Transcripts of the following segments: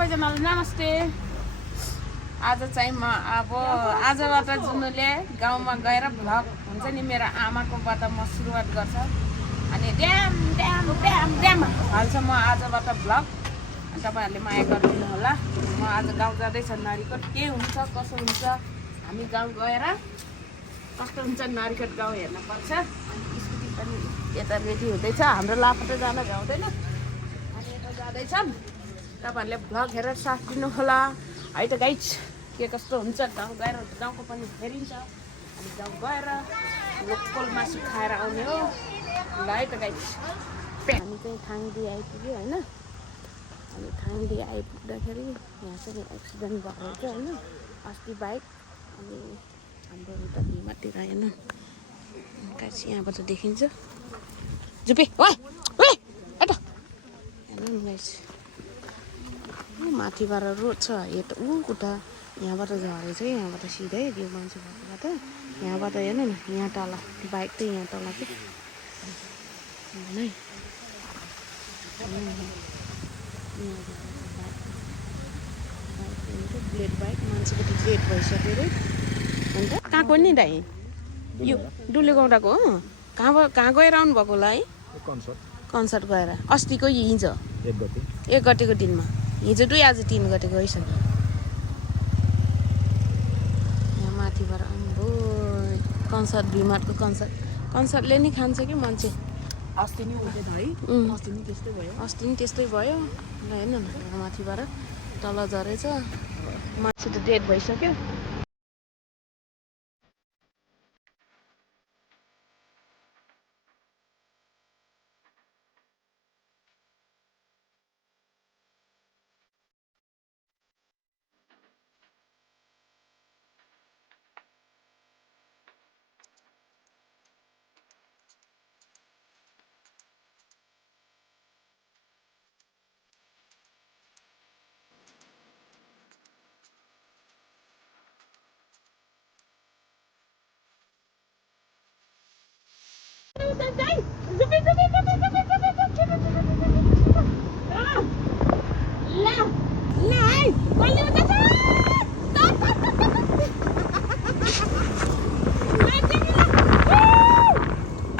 सबैजनालाई नमस्ते। आज चाहिँ म अब आजबाट जुनुले गाउँमा गएर भ्लग हुन्छ नि मेरो आमाकोबाट म सुरुवात गर्छ अनि ड्याम ड्याम ड्याम ड्याम हाल्छ म आजबाट भ्लग। तपाईहरुले माया गरिदिनु होला। म आज गाउँ जाँदैछ नारीकोट के हुन्छ कसो हुन्छ हामी गाउँ गएर कस्तो हुन्छ नारीकोट गाउँ हेर्न पर्छ। अनि स्कुटी पनि यता रेडी हुँदैछ हाम्रो लापटे जान भ्याउँदैन अनि यता जाँदैछौँ। तपाईहरुले भ्लग हेरेर साथ दिनु होला है त गाइज। के कस्तो हुन्छ गाउँ गएर गाउँको पनि हेरिन्छ अनि गाउँ गएर लोकल मासु खाएर आउने हो ल है त गाइज। हामी चाहिँ थाङदी आइपुग्यो होइन। अनि थाङदी आइपुग्दाखेरि यहाँ चाहिँ एक्सिडेन्ट भएको रहेछ होइन अस्ति बाइक अनि हाम्रो उता भीमातिर होइन गाइज यहाँबाट देखिन्छ जुपे ओए ओए एटा हेर्नु न गाइज माथिबाट रोड छ यो त ऊ उता यहाँबाट झरेछ कि यहाँबाट सिधै त्यो मान्छे भएकोबाट यहाँबाट हेर्नु न यहाँ तल बाइक त यहाँ तल के है ब्लेड बाइक मान्छेको त डेट भइसक्यो अरे अन्त कहाँको नि दाइ यो डुले गौँडाको हो कहाँ गएर आउनु भएको होला है कन्सर्ट गएर अस्तिको हिजो 1 गतेको दिनमा हिजो 2 आज 3 गते गइसक्यो। यहाँ माथिबाट आउनुभयो कन्सर्ट भीमाटको कन्सर्टले नि खान्छ कि मान्छे। अस्ति नि त्यस्तै भयो ल हेर्नु न यहाँ माथिबाट तल झरेछ मान्छे त डेड भइसक्यो।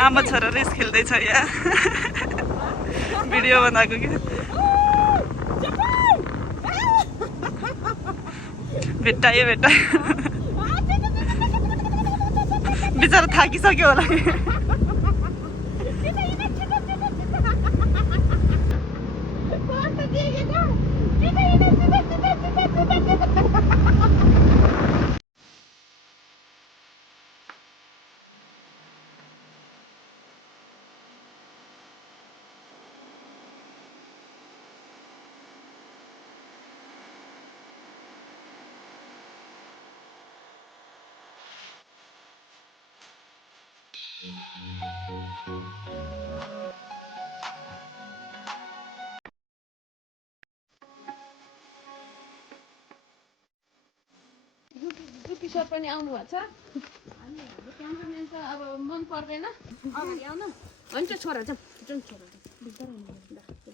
आमा छोरा रेस खेल्दैछ यहाँ भिडियो बनाएको कि भेट्टायो बिचरा थाकिसक्यो होला कि किशोर पनि आउनु भएको छ अनि हाम्रो क्यामेराम्यान त अब मन पर्दैन अगाडि आउन हुन्छ छोरा जुन छोरा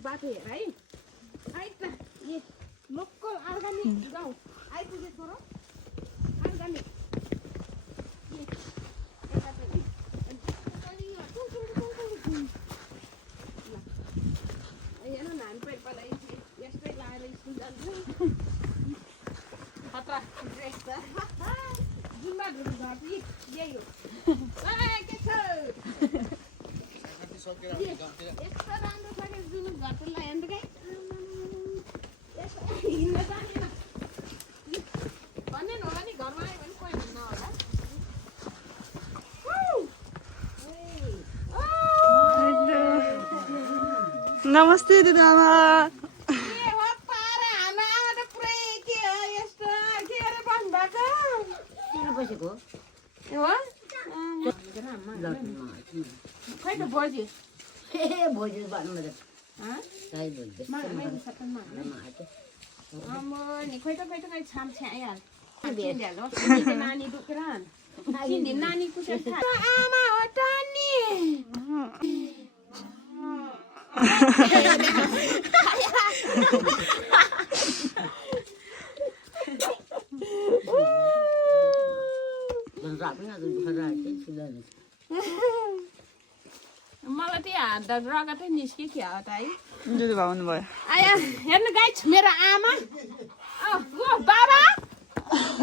बाटो हेर है त ए लोकल अर्गानिक गाउँ आइपुग्यो छोरा अर्गानिक हेर्नु न हामी पहिला यस्तै लाएर स्कुल जान्छु खतरा ड्रेस त जुम्बा घटी यही हो के छ यस्तो राम्रो छ कि जुन घरलाई अन्त के हिँड्न जानेन भन्ने होला नि घरमा आयो भने कोही हुन्न होला। नमस्ते दिदी आमा बसेको हो खै त बज्यो भोजन भन्नु खै त छाम छ्याइहाल नानी दुखेर नानी कुसेर आमा हो त नि रगतै निस्कियो त है जुलु भाउनु भयो आया हेर्नु गाइस मेरो आमा ओ बाबा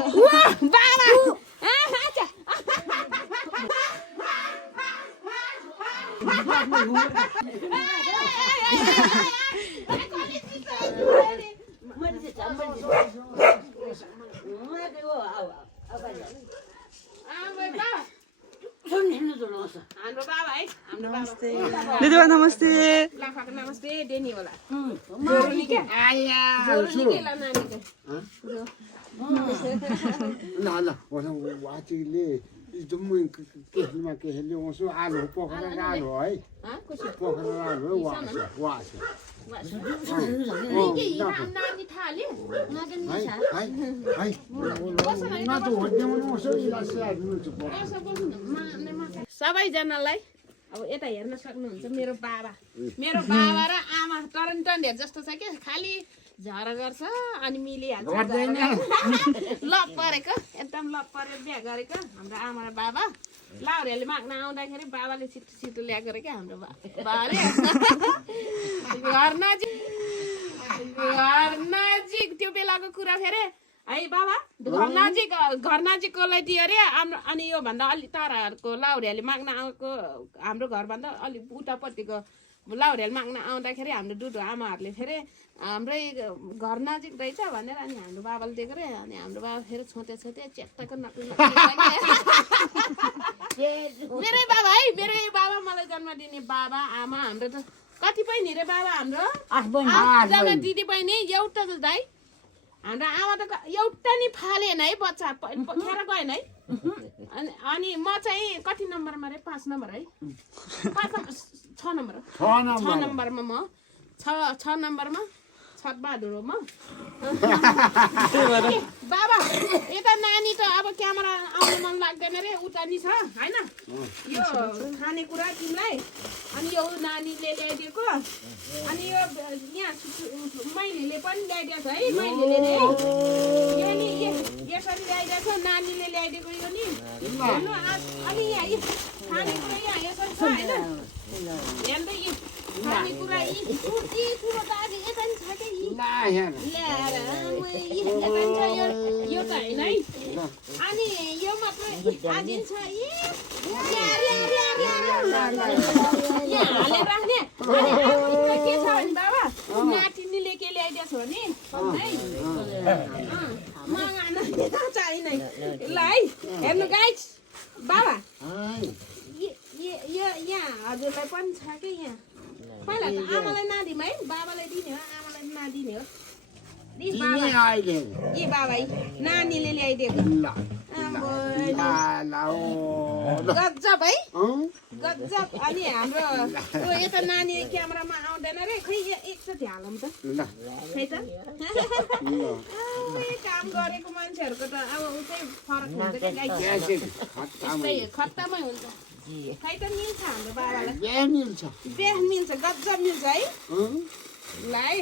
ओ बाबा आचा हाम्रो बाबा है हाम्रो बाबा दिदीबा नमस्ते लाफाको नमस्ते डेनी होला सबैजनालाई अब यता हेर्न सक्नुहुन्छ मेरो बाबा र आमा टरन्टन हेर जस्तो छ के खालि झरा गर्छ अनि मिलिहाल्छ लप परेको एकदम लप परेर बिहा गरेको हाम्रो आमा र बाबा लाउरेले माग्न आउँदाखेरि बाबाले छिटो छिटो ल्याएको रे क्या हाम्रो बाबाले घर नजिक त्यो बेलाको कुरा फेरि है बाबा घर नजिककोलाई दियो अरे अनि योभन्दा अलि ताराहरूको लाउरेले माग्न आएको हाम्रो घरभन्दा अलि उतापट्टिको लाउरेले माग्न आउँदाखेरि हाम्रो दुधो आमाहरूले फेरि हाम्रै घर नजिक रहेछ भनेर अनि हाम्रो बाबाले दिएको रे अनि हाम्रो बाबा फेरि छोटे च्याट्टाको नक्ली मेरै बाबा मलाई जन्म दिने बाबा आमा हाम्रो त कतिपय नि रे बाबा हाम्रो आठजना दिदी बहिनी एउटा त दाइ हाम्रो आमा त एउटा नि फालेन है बच्चा खेर गएन है अनि म चाहिँ कति नम्बरमा रे 5 नम्बर है 6 नम्बरमा म 6 नम्बरमा छतबहादुर हो म बाबा यता नानी त अब क्यामेरा आउनु मन लाग्दैन रे उता नि छ हैन यो खानेकुरा तिमीलाई अनि यो नानीले ल्याइदिएको अनि यो यहाँ मैलेले पनि ल्याइदिएको है मैलेले यो नि यसरी ल्याइदिएको नानीले ल्याइदिएको यो नि हेर्नु अनि यहाँ खानेकुरा यहाँ यसरी छ हैन हेर्दै खानेकुरा यी ठुलो दागी यता नि छ के ल्याएर यो त होइन है अनि यो मात्रै आजिन छ हालेर राख्ने के छ भने बाबा नातिनीले के ल्याइदिएको छ भने मगान चाहिन ल है हेर्नु गाइस बाबा यो यहाँ हजुरलाई पनि छ कि यहाँ पहिला त आमालाई नदिउँ है बाबालाई दिने हो आमालाई नदिने हो यी बाबा नानीले ल्याइदिएको गजब है गजब अनि हाम्रो यता नानी क्यामेरामा आउँदैन रे खै एकचोटि हालौँ त खै त काम गरेको मान्छेहरूको त अब उतै फरक हुन्छ खत्तमै हुन्छ खै त मिल्छ हाम्रो बाबालाई मिल्छ गजब मिल्छ है ल है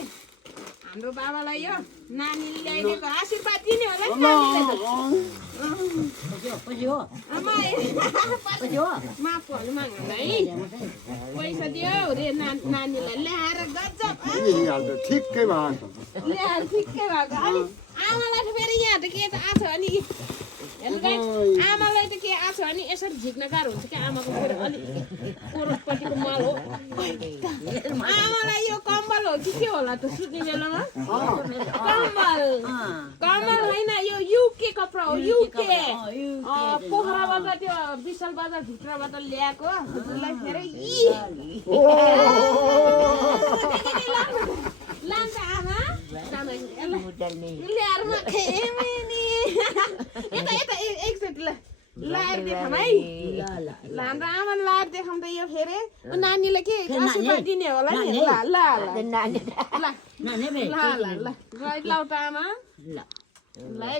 हाम्रो बाबालाई यो नानीले ल्याइदिएको आशीर्वाद दिने होला नि माफहरू माग्नु है पैसा दियो रे नानीलाई ल्याएर गजब ल्याएर ठिक्कै भएको अनि आमालाई त फेरि यहाँ त के त आछ अनि आमालाई त के आछ भने यसरी झिक्न गाह्रो हुन्छ क्या आमाको फेरि अलिक कोरसपट्टिको मल हो आमालाई यो कम्बल हो कि के होला त सुत्ने बेलामा कम्बल होइन यो युके कपडा हो युके पोखराबाट त्यो विशाल बजार भित्रबाट ल्याएको हजुरलाई फेरि लान्छ आमा ल्याएर यता एकचोटि लाएर देखाउँ है हाम्रो आमा लाएर देखाउँ त यो फेरि नानीलाई के आशीर्वाद दिने होला नि ल त आमा ल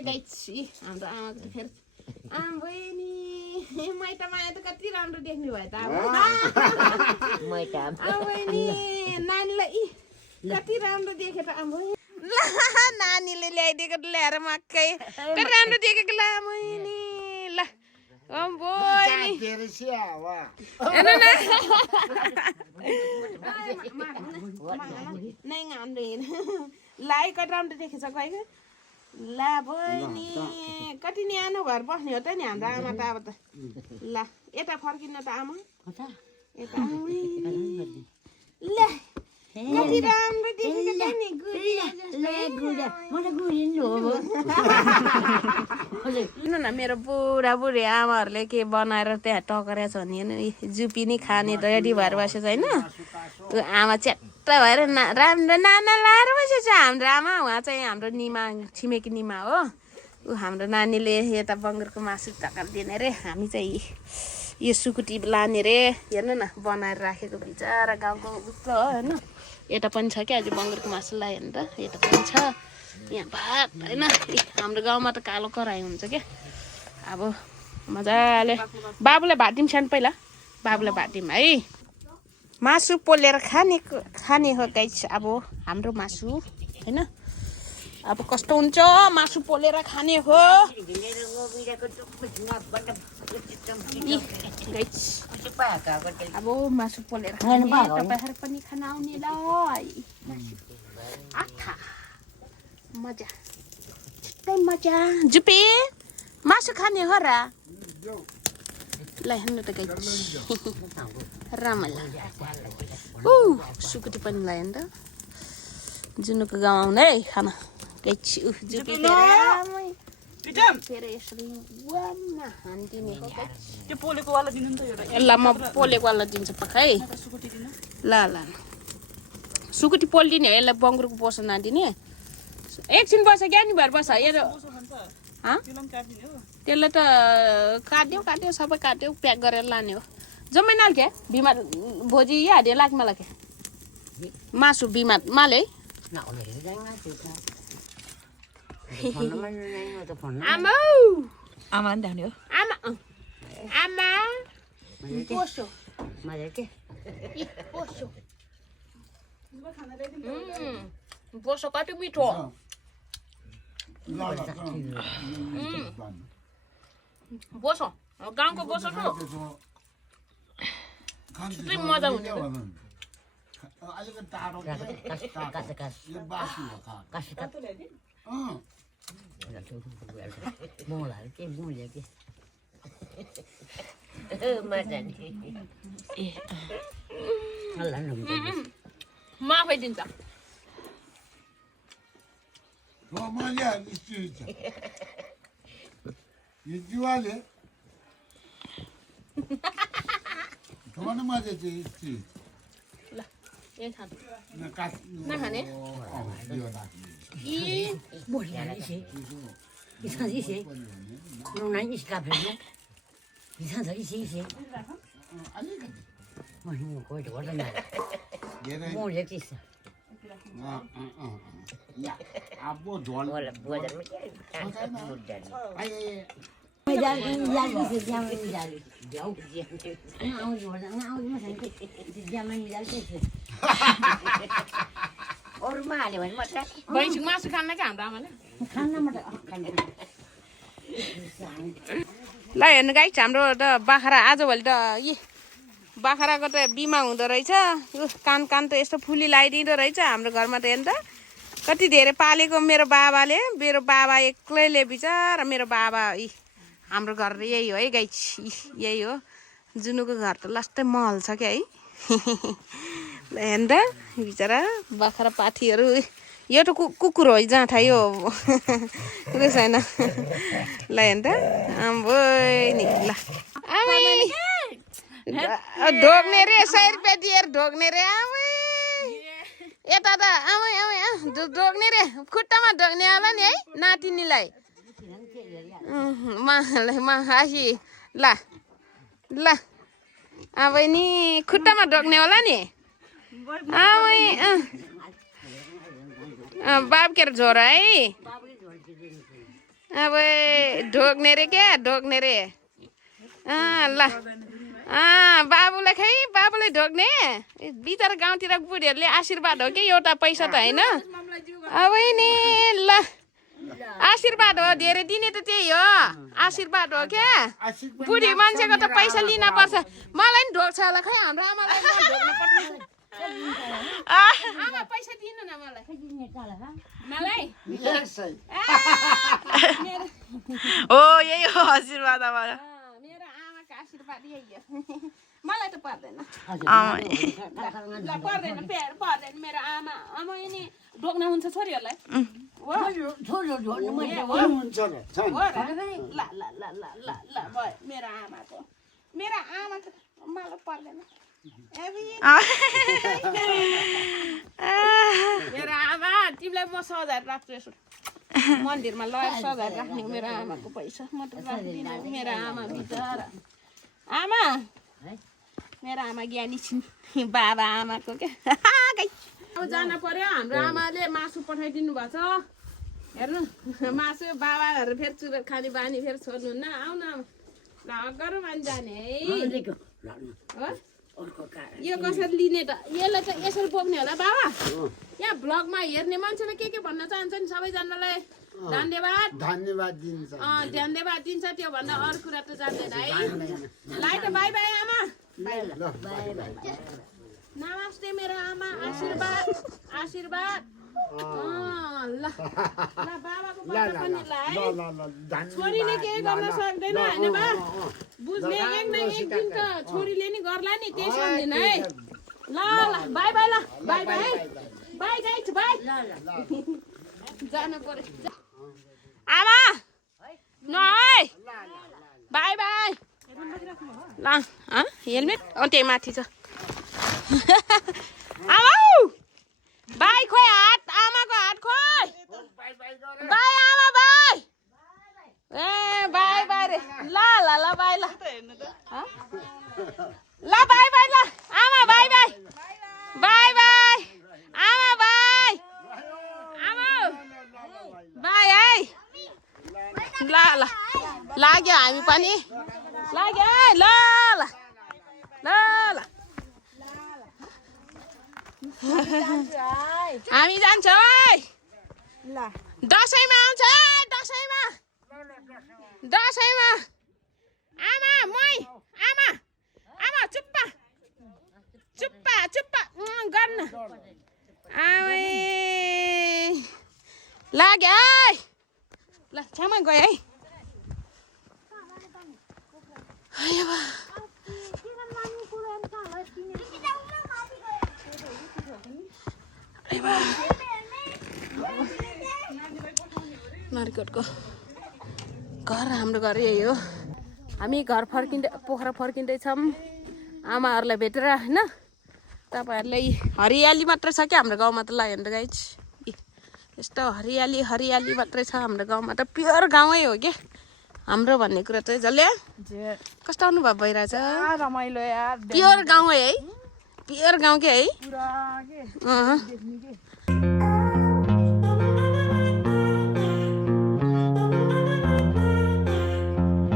गाइछि हाम्रो आमाको त फेरि आमा बहिनी माइता माया त कति राम्रो देख्ने भयो त आमा बहिनी नानीलाई कति राम्रो देखे त आमा नानीले ल्याइदिएको ल्याएर मक्कै कति राम्रो देखेको ल बहिनी ल बोय तेरे से आवा हेर्नु न नै हाम्रो लाई कति राम्रो देखेछ खै ला बहिनी कति न्यानो भएर बस्ने हो त नि हाम्रो आमा त अब त ल यता फर्किनु त आमा यता ल कति राम्रो देखेको छ नि हेर्नु न मेरो बुढाबुढी आमाहरूले के बनाएर त्यहाँ टकरेको छ नि जुपी नि खाने रेडी भएर बसेछ होइन आमा च्याट्ट भएर राम्रो नाना लाएर बसेछ हाम्रो आमा उहाँ चाहिँ हाम्रो निमा छिमेकी निमा हो ऊ हाम्रो नानीले यता बङ्गुरको मासु टकाइदिने रे हामी चाहिँ यो सुकुटी लाने रे हेर्नु न बनाएर राखेको बिचरा गाउँको उस्तो हो होइन यता पनि छ क्या आज बङ्गुरको मासु लायो भने त यता पनि छ यहाँ भात होइन हाम्रो गाउँमा त कालो कराई हुन्छ क्या अब मजाले बाबुलाई भात दिउँ सानो पहिला बाबुलाई भात दिउँ है मासु पोलेर खाने हो गाइस अब हाम्रो मासु होइन अब कस्तो हुन्छ मासु पोलेर खाने हो अब मासु पोलेर खाने तपाईँहरू पनि खाना आउने ल आथा मजा छिट्टै मजा जुपी मासु खाने हो र ल हेर्नु त गाइस रमाइलो सुकुटी पनि लायो नि त जुनुको गाउँ आउने है खाना जुपी यसलाई म पोलेकोवाला दिन्छु पक्का है ल ल सुकुटी पोलिदिने हो यसलाई बङ्गुरको बोस नदिने एकछिन बस क्या नि भएर बस त्यसलाई त काट्यो सबै काट्यो प्याक गरेर लाने हो जम्मै नाल क्या बिमार भोजी हाल्यो लाग मलाई क्या मासु बिमार माल है आमा आमा नि ध्यान हो आमा आमा बोसो बोसो कति मिठो बोसो गाउँको बोसो त छुट्टै मजा हुन्छ माफै दिन्छ नखाने मासु खान्न क्या हाम्रो आमाले ल हेर्नु गाइस हाम्रो त बाख्रा आजभोलि त बाख्राको त बिमा हुँदो रहेछ कान त यस्तो फुली लगाइदिँदो रहेछ हाम्रो घरमा त हेर्नु त कति धेरै पालेको मेरो बाबा एक्लैले बिचारा मेरो बाबा हाम्रो घर यही हो है गाइस यही हो जुनुको घर त लास्टै महल छ क्या है ल हेर्नु त बिचरा बाख्रा पाठीहरू यो त कुकुर हो जाँठा यो छैन ल हेर्नु त आम्बो नि ल ढोग्ने रे 100 रुपियाँ दिएर ढोग्ने रे आमै यता त आमै ढोग्ने रे खुट्टामा ढोग्ने होला नि है नातिनीलाई हासी ल अब नि खुट्टामा ढोग्ने होला नि बाब के झोरा है अब ढोग्ने रे क्या ढोग्ने रे ल बाबुलाई बाबुले ढोग्ने बिचरा गाउँतिर बुढीहरूले आशीर्वाद हो कि एउटा पैसा त होइन अब नि ल आशीर्वाद हो धेरै दिने त त्यही हो आशीर्वाद हो क्या बुढी मान्छेको त पैसा लिन पर्छ मलाई नि ढोक्छ होला खै हाम्रो आमालाई आमा पैसा दिनु न मलाई हो यही हो आशीर्वाद अब मेरो आमाको आशीर्वाद यही हो मलाई त पर्दैन पर्दैन पर्दैन मेरो आमा आमा नि ढोक्न हुन्छ छोरीहरूलाई मेरो आमाको मलाई पर्दैन मेरो आमा तिमीलाई म सजाएर राख्छु यसो मन्दिरमा लगेर सजाएर राख्ने मेरो आमाको पैसा म त राख्दिनँ मेरो आमा बिचरा आमा मेरो आमा ज्ञानी छिन् बाबा आमाको क्या अब जान पर्यो हाम्रो आमाले मासु पठाइदिनु भएको छ हेर्नु मासु बाबाहरू फेरि चुरेर खाने बानी फेरि छोड्नुहुन्न आऊ न ल गरौँ अनि जाने है यो कसरी लिने त यसलाई त यसरी बोक्ने होला बाबा यहाँ भ्लगमा हेर्ने मान्छेले के भन्न चाहन्छ नि सबैजनालाई धन्यवाद धन्यवाद दिन्छ त्यो भन्दा अरू कुरा त जान्दैन है लाइ त बाई बाई आमा नमस्ते मेरो आमा आशीर्वाद आशीर्वाद ल बाबाको बाटो पनि लाए छोरीले केही गर्न सक्दैन होइन बा बुझ्ने एक न एक दिन त छोरीले नि गर्ला नि त्यही सम्झिन है ल ल बाई बाई ल by by by guys by जानु पर्यो आमा न है बाई बाई ल हेलमेट त्यही माथि छ आमा बाई खोइ हात आमाको हात खोइ बाई आमा बाई ए बाई बाई रे ल ल ल बाई ल ल बाई बाई ल आमा बाई बाई बाई बाई आमा बाई आमा बाई है ल ल लाग्यो हामी पनि लाग्यो है ल ल ल ल हामी जान्छौँ है दसैँमा आउँछ है दसैँमा आमा मै आमा आमा चुप्पा चुप्पा चुप्पा गर्न आमै लाग्यो है ल छ्यामा गयो है मार्केटको घर हाम्रो घर यही हो हामी घर फर्किँदै पोखरा फर्किँदैछौँ आमाहरूलाई भेटेर होइन तपाईँहरूलाई हरियाली मात्रै छ क्या हाम्रो गाउँमा त लाग्यो भने त गाइज यस्तो हरियाली हरियाली मात्रै छ हाम्रो गाउँमा त प्योर गाउँै हो क्या हाम्रो भन्ने कुरा चाहिँ जसले कस्तो अनुभव भइरहेछ रमाइलो यार प्योर गाउँ है प्योर गाउँ के है